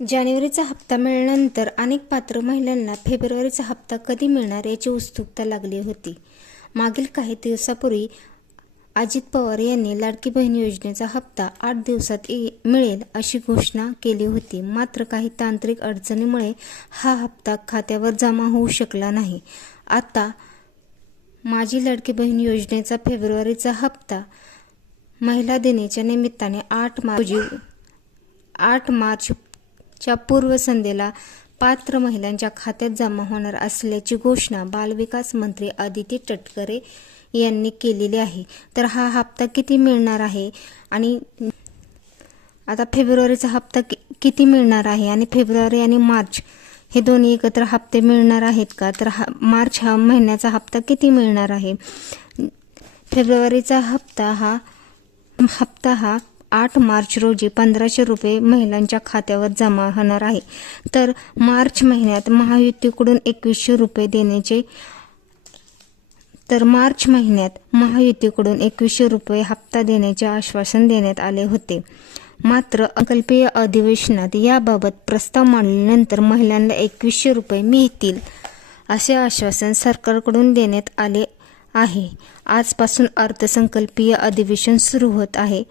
जानेवारीचा हप्ता मिळाल्यानंतर अनेक पात्र महिलांना फेब्रुवारीचा हप्ता कधी मिळणार याची उत्सुकता लागली होती. मागील काही दिवसापूर्वी अजित पवार यांनी लाडकी बहीण योजनेचा हप्ता 8 दिवसात मिळेल अशी घोषणा केली होती. मात्र काही तांत्रिक अडचणीमुळे हा हप्ता खात्यावर जमा होऊ शकला नाही. आता माझी लाडकी बहीण योजनेचा फेब्रुवारीचा हप्ता महिला दिनाच्या निमित्ताने 8 मार्चच्या पूर्वसंध्येला पात्र महिलांच्या खात्यात जमा होणार असल्याची घोषणा बालविकास मंत्री आदिती तटकरे यांनी केलेली आहे. तर हा हप्ता किती मिळणार आहे आणि आता फेब्रुवारीचा हप्ता किती मिळणार आहे आणि फेब्रुवारी आणि मार्च हे दोन्ही एकत्र हप्ते मिळणार आहेत का? तर मार्च हा महिन्याचा हप्ता किती मिळणार आहे? फेब्रुवारीचा हप्ता हा 8 मार्च रोजी 1500 रुपये महिलांच्या खात्यावर जमा होणार आहे. तर मार्च महिन्यात महायुतीकडून 2100 रुपये हप्ता देण्याचे आश्वासन देण्यात आले होते. मात्र अर्थसंकल्पीय अधिवेशनात याबाबत प्रस्ताव मांडल्यानंतर महिलांना 2100 रुपये मिळतील असे आश्वासन सरकारकडून देण्यात आले आहे. आजपासून अर्थसंकल्पीय अधिवेशन सुरू होत आहे.